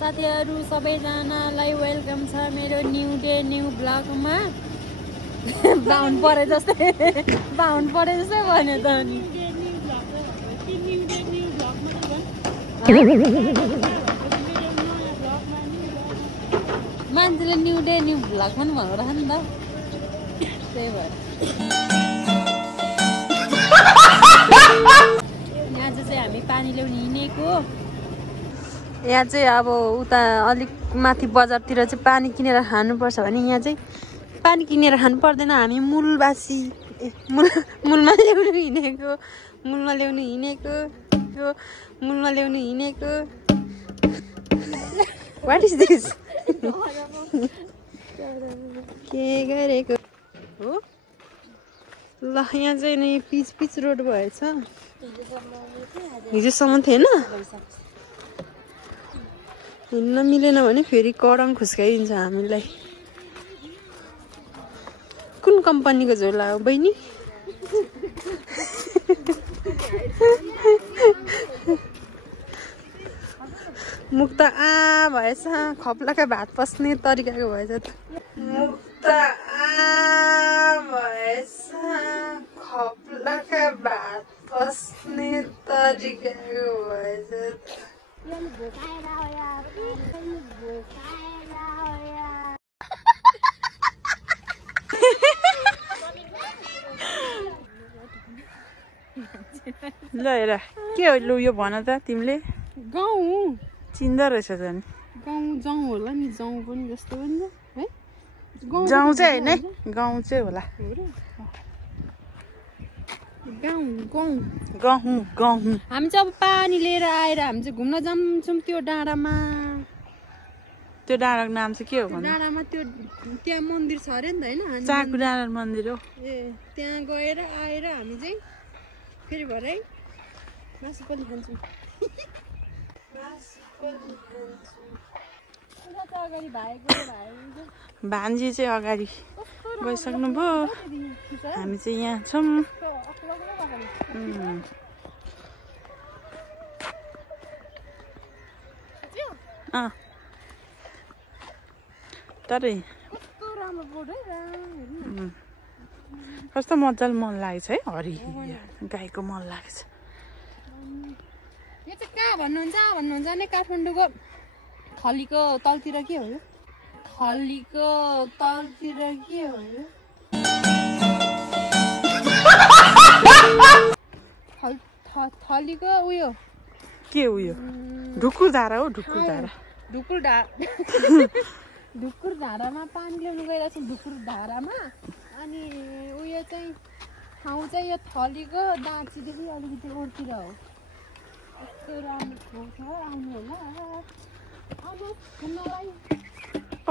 साथीहरु सबैजनालाई वेलकम छ मेरो न्यू डे न्यू ब्लगमा। बाहुन परे जस्तै भन्यो त नि। मान्छेले न्यू डे न्यू ब्लग पनि भनेर नि त त्यही भएर यहाँ चाहिँ हामी पानी ल्याउन हिँडेको। यहाँ चाहिँ अब उता अलिक माथि बजारतिर चाहिँ पानी किनेर खानुपर्छ भने यहाँ चाहिँ पानी किनेर खानु पर्दैन। हामी मूलवासी मूलमा ल्याउनु हिँडेको What is this? के गरेको हो ल। यहाँ चाहिँ नि पिच रोड भएछ। हिजोसम्म थिएन। हिँड्न मिलेन भने फेरि करङ खुस्काइदिन्छ हामीलाई। कुन कम्पनीको झोला हो बहिनी? मुख त भएछ। खप्लाका भात पस्ने तरिकाको भएछ त। मुख त भएछ। खप्लाका भात पस्ने तरिकाको भएछ त। ल हेर के हो लु यो भन त तिमीले। गाउँ चिन्दा रहेछ झन्। गाउँ होला नि। जाउँ पनि जस्तो पनि है। जाउँ चाहिँ होइन है गाउँ चाहिँ होला। गाउँ हामी चाहिँ अब पानी लिएर आएर हामी चाहिँ घुम्न जान्छौँ त्यो डाँडामा। त्यो डाँडाको नाम चाहिँ के हो भन्नु? डाँडामा त्यहाँ मन्दिर छ अरे नि त होइन? चाकु डाँडा मन्दिर हो। ए त्यहाँ गएर आएर हामी चाहिँ फेरि भरे मासु पनि खान्छौँ। भान्जी चाहिँ अगाडि गइसक्नु भयो। हामी चाहिँ यहाँ छौँ। तर कस्तो मजाले मन लागेछ है। हरि गाईको मन लागेछ। यो चाहिँ कहाँ भन्नुहुन्छ नि? काठमाडौँको थलीको तलतिर के हो? थलीको तलतिर के हो? थलीको उयो के उयो? ढुकुर धारा हो। ढुकुर धारामा पानी ल्याउनु गइरहेको छौँ। ढुकुर धारामा अनि उयो चाहिँ ठाउँ चाहिँ यो थलीको दाँचीदेखि अलिकति ओरतिर हो। कस्तो राम्रो छ। आउनु होला।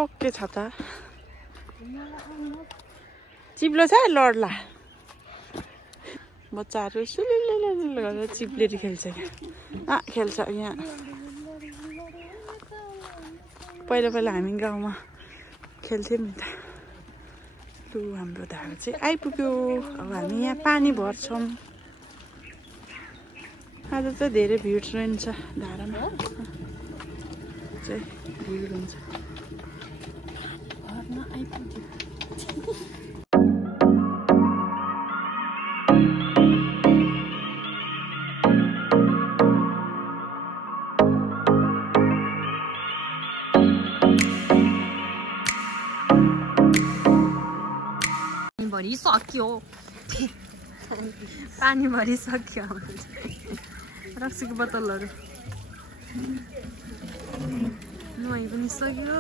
ओके छ त। चिप्लो छ लड्ला। बच्चाहरू सुलुलुलुलु गरेर चिप्लेर खेल्छ। खेल्छ यहाँ। पहिला हामी गाउँमा खेल्थ्यौँ नि त। लु हाम्रो धारा चाहिँ आइपुग्यो। अब हामी यहाँ पानी भर्छौँ। आज चाहिँ धेरै भिड रहन्छ धारामा। चाहिँ भिड हुन्छ। भर्न आइपुग्यो। भरिसक्यो। पानी भरिसक्यो। रक्सीको बोतलहरू नुहाइ पनि सक्यो।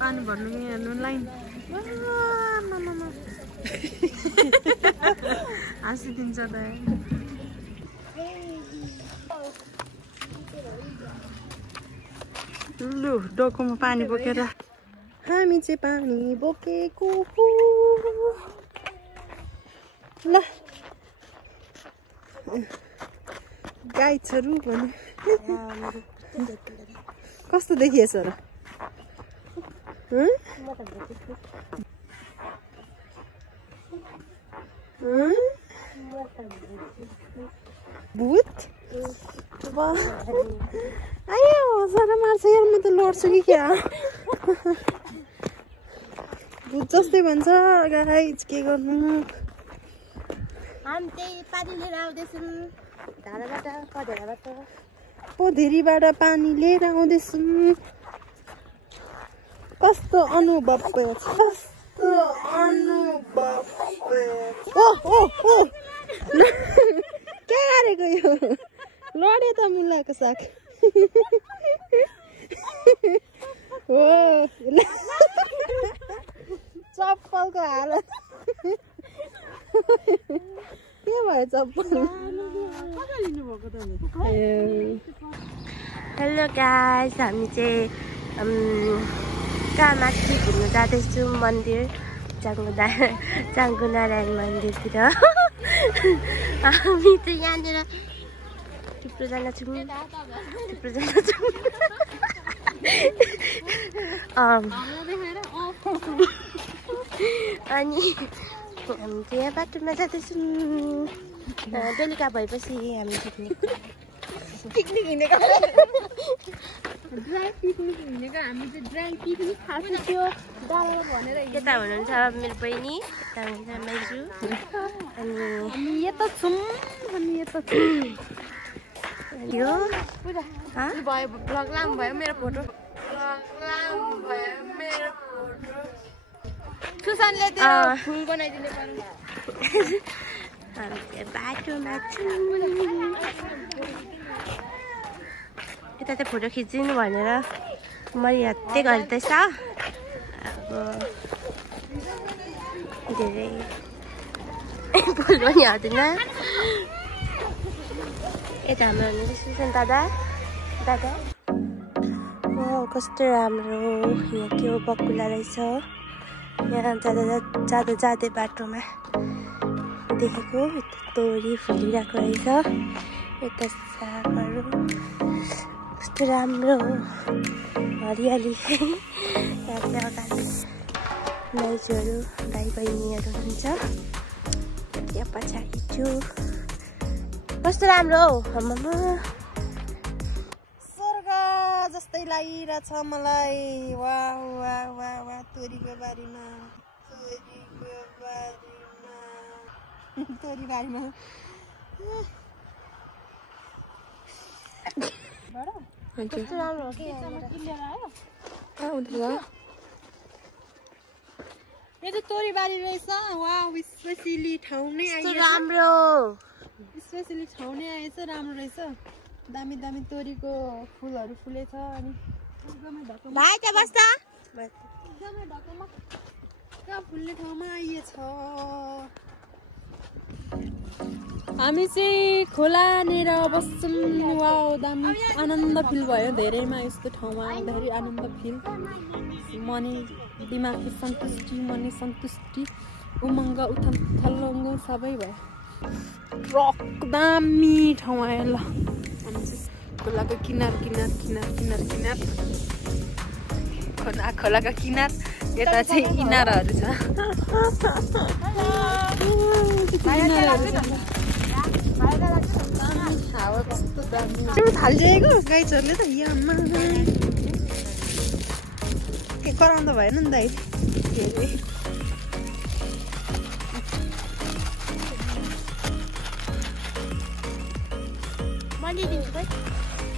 पानी भर्नु हेर्नु लाइन हाँसिदिन्छ त। लु डोकोमा पानी बोकेर हामी चाहिँ पानी बोकेको ल। गाइड्सहरू भने कस्तो देखिएछ र? भूत आयो हँसाएर मार्छ यार म त लड्छु कि क्या भूत जस्तै भन्छ गाइज के गर्नु हामी चाहिँ पानी लिएर आउँदैछौँ धाराबाट पधेराबाट पोधेरीबाट पानी लिएर आउँदैछौँ कस्तो अनुभव भयो कस्तो अनुभव ओ ओ ओ के गरेको यो लड्यो त मुलाको साग हो चप्पलको हालत के भयो चप्पल हेलो गाइस हामी चाहिँ कहाँ माथि घुम्नु जाँदैछौँ मन्दिर चाङ्गुनारायण मन्दिरतिर हामी चाहिँ यहाँनिर थुप्रोजना छौँ अनि हामी चाहिँ यहाँ बाटोमा जाँदैछौँ बेलुका भएपछि हामी पिकनिक हिँडेको ड्राई पिकनिक हिँडेको हामी चाहिँ ड्राई पिकनिक खाएको थियो डाँडामा भनेर यता हुनुहुन्छ मेरो बहिनी यता हुनुहुन्छ माइजू अनि हामी यता छौँ हामी यता छौँ यो भयो ब्लग लामो भयो मेरो फोटो सुशान्तले त्यो फुल बनाइदिने पर्यो हामी बाटोमा छौँ यता चाहिँ फोटो खिचिदिनु भनेर मैले हत्ते गर्दैछ अब धेरै बोल पनि आउँदैन यता हाम्रो हुनुहुन्छ सुशान्त दादा कस्तो राम्रो यहाँ के हो बकुला रहेछ यहाँ जाँदै बाटोमा देखेको यता तोरी फुलिरहेको रहेछ यता सागहरू कस्तो राम्रो हरियाली यहाँ चाहिँ अगाडि माइजूहरू दाइ बहिनीहरू हुन्छ यहाँ पछाडि छु कस्तो राम्रो हौ आमामा स्वर्ग जस्तै लागिरहेछ मलाई वाह वाह वाह वाह तोरीको बारीमा तोरी बारीमा कस्तो राम्रो हो कि यो चाहिँ तोरी बारी रहेछ वाह स्पेसियली ठाउँ नै आइएछ राम्रो स्पेसियली ठाउँ नै आएछ राम्रो रहेछ दामी दामी तोरीको फुलहरू फुलेछ अनि एकदमै ढकमक भाइ त्यहाँ बस्दा एकदमै ढकमक फुल्ने ठाउँमा आइएछ हामी चाहिँ खोलानेर बस्छौँ वाउ दामी आनन्द फिल भयो धेरैमा यस्तो ठाउँमा आउँदाखेरि आनन्द फिल मनी दिमागको सन्तुष्टि मनी सन्तुष्टि उमङ्ग उथल थल्लङ्ग सबै भयो रक दामी ठाउँ आयो ल हामी चाहिँ खोलाको किनार खोलाको किनार यता चाहिँ इनारहरू छ थालिदिएको गाइजहरूले त यहाँ के कराउँदा भएन नि दाइ के अरे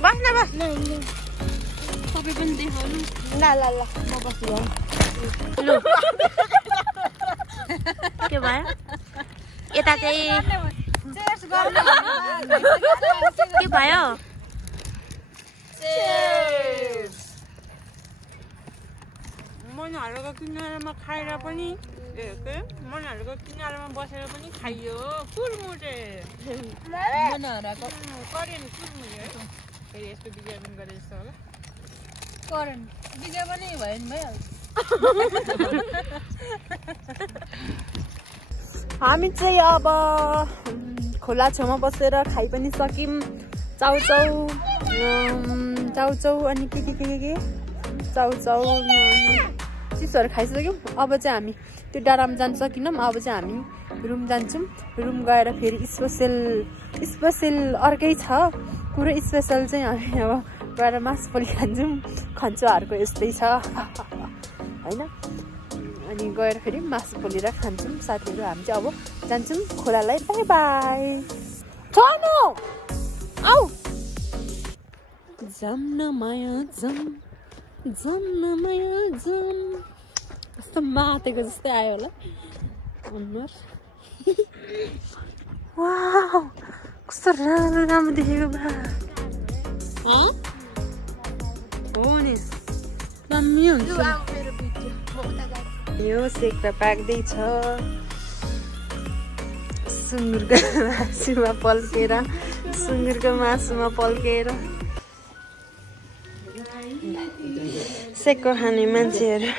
बस्न तपाईँ पनि देखाउनु ल म बस्छु के भयो यता चाहिँ के भयो मनहरूको किनारामा खाएर पनि मनहरूको किनारामा बसेर पनि खाइयो कुरमुरे मनहरूको करेन कुरमुरे है फेरि यस्तो विज्ञापन गरे जस्तो होला करेन विज्ञापनै भयो नि भइहाल्छ हामी चाहिँ अब खोला छेउमा बसेर खाइ पनि सक्यौँ चाउचाउ अनि के चाउचाउ चिजहरू खाइसक्यौँ अब चाहिँ हामी त्यो डाँडामा जान सकेनौँ अब चाहिँ हामी रुम जान्छौँ रुम गएर फेरि स्पेसल अर्कै छ पुरै स्पेसल चाहिँ हामी अब गएर मासु पोली खान्छौँ खन्चुवाहरूको यस्तै छ होइन अनि गएर फेरि मासु पोली र खान्छौँ साथीहरू हामी चाहिँ अब जान्छौँ खोलालाई बाई बाई चलो आऊ जम्न माया जम कस्तो मातेको जस्तै आयो होला अनुहार वाउ कस्तो राम्रो देखेको बा हो नि दामी हुन्छ यो सेक्रा पाक्दैछ सुँगुरको मासुमा पल्केर सुँगुरको मासुमा पल्केर सेक्को खाने मान्छेहरू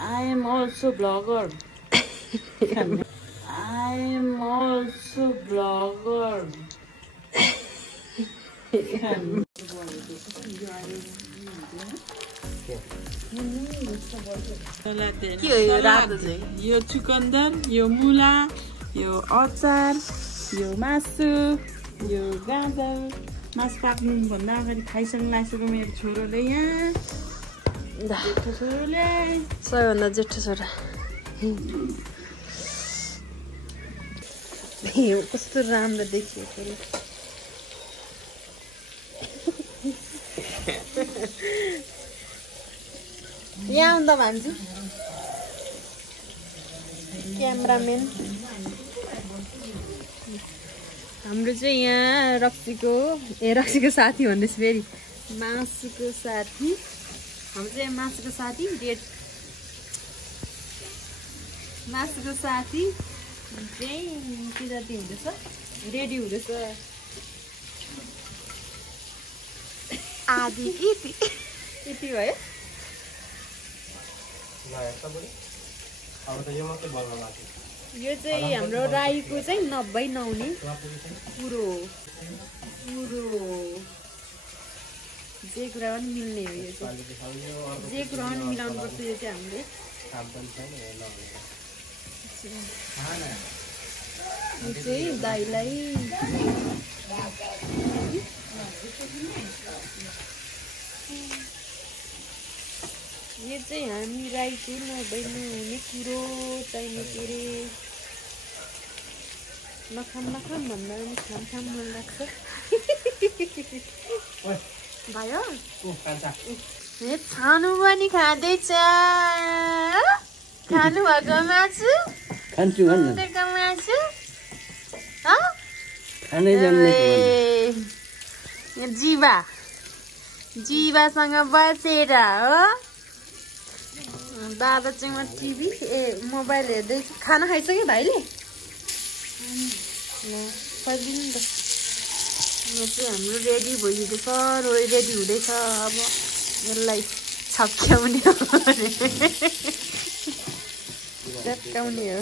I am also blogger. यो चुकन्दर यो मुला यो अचार यो मासु यो गाजर मासु पाक्नुभन्दा अगाडि खाइसक्नु लागिसक्यो मेरो छोरोले यहाँ जेठो छोरोले सबैभन्दा जेठो छोरा कस्तो राम्रो देखिएको यहाँ आउँदा भान्जी क्यामराम्यान हाम्रो चाहिँ यहाँ रक्सीको साथी भन्दैछ फेरि मासुको साथी हाम्रो चाहिँ मासुको साथी मासुको साथी चाहिँ के जाति हुँदैछ रेडी हुँदैछ आदि यति भयो यो चाहिँ हाम्रो राईको चाहिँ 90 नहुने कुरो जे कुरा पनि मिल्ने हो यो चाहिँ जे कुरा पनि मिलाउनु पर्छ यो चाहिँ हामीले यो चाहिँ दाइलाई यो चाहिँ हामी राईको 90 नहुने कुरो चाहिने के अरे नखाम भन्दा पनि खाम मन लाग्छ भयो खानु पनि खाँदैछ खानु भएको मासु खान्छु मासु जीवासँग बसेर हो बाबा चाहिँ म टिभी मोबाइल हेर्दै खाना खाइसक्यो भाइले फर्किनु नि त हाम्रो रेडी भइदिँदैछ रेडी हुँदैछ अब यसलाई छक्क्याउने हो चट्काउने हो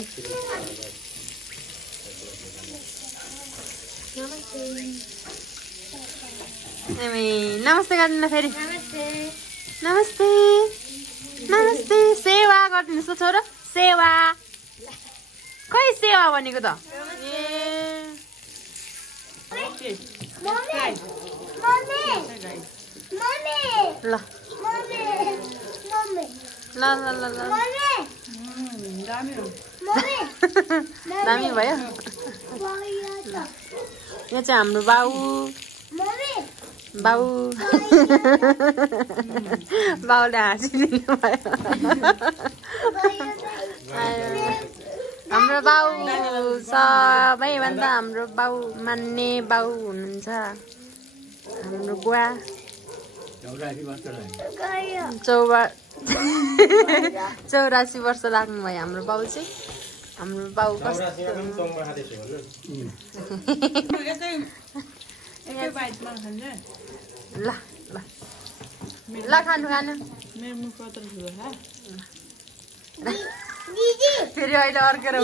नमस्ते गर्नु फेरि नमस्ते सेवा गरिदिनुहोस् छोरो सेवा खै सेवा भनेको त ल दामी भयो यो चाहिँ हाम्रो बाउले हाँसिदिनु भयो हाम्रो बाउ सबैभन्दा हाम्रो बाउ मान्ने बाउ हुनुहुन्छ हाम्रो बुवा 84 वर्ष लाग्नुभयो हाम्रो बाउ चाहिँ हाम्रो बाउ कस्तो ल खानु फेरि अहिले अर्केर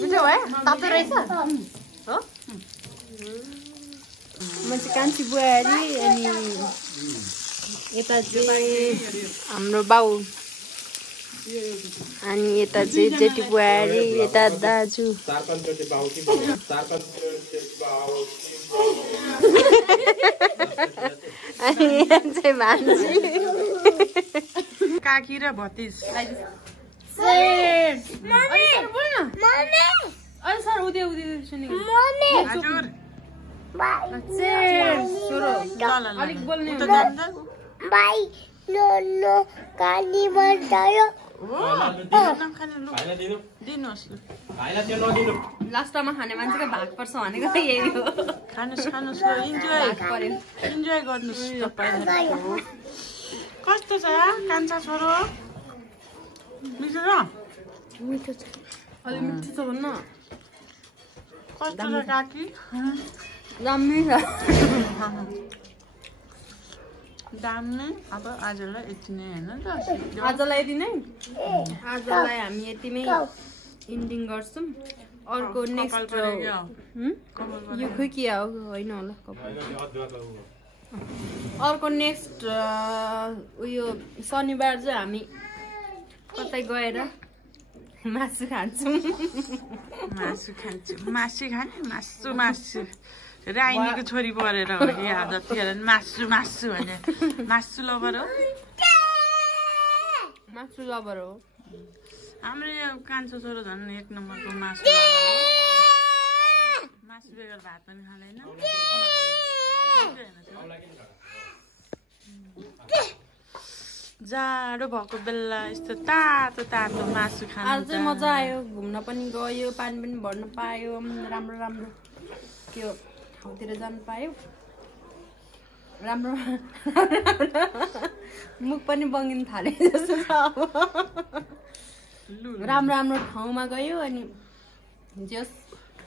मिठो भयो तातो रहेछ हो म चाहिँ कान्छी बुहारी अनि यता चाहिँ हाम्रो बाउ अनि यता चाहिँ जेठी बुहारी यता दाजु अनि यहाँ चाहिँ भान्जी काकी र भतिज सर उदय सुनेको हजुर अलिक बोल्ने बाई नो नो काली बन्दायो लास्टमा खाने मान्छेको भाग पर्छ भनेको त यही हो खानुस् खानुस् ल इन्जोय गर्नुस् तपाईहरु कस्तो छ कान्छा छोरो मिठो छ मिठो छ अलि मिठो छ भन्न कस्तो छ काकी दामी छ दामी अब आजलाई यति नै हैन त आजलाई यति नै आजलाई हामी यतिमै इन्डिङ गर्छौं अर्को नेक्स्ट यो खोइ के हो हैन होला अर्को नेक्स्ट उयो शनिबार चाहिँ हामी कतै गएर मासु खान्छौं मासु खाने मासु राइनीको छोरी परेर हो कि आजतिर मासु भने मासु लभर हो हाम्रो यो कान्छो छोरो झन् 1 नम्बरको मासु बेगर भात पनि खाँदैन जाडो भएको बेला यस्तो तातो मासु खानु आज चाहिँ मजा आयो घुम्न पनि गयो पानी पनि भर्न पायो राम्रो त्यो ठाउँतिर जानु पायो राम्रो मुख पनि बङ्गिन थाले जस्तो छ राम्रो ठाउँमा गयो अनि जस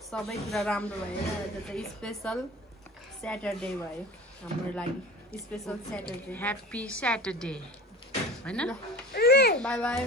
सबै कुरा राम्रो भयो आज चाहिँ स्पेशल स्याटरडे भयो हाम्रो लागि स्पेशल स्याटरडे ह्याप्पी स्याटरडे हैन बाई बाई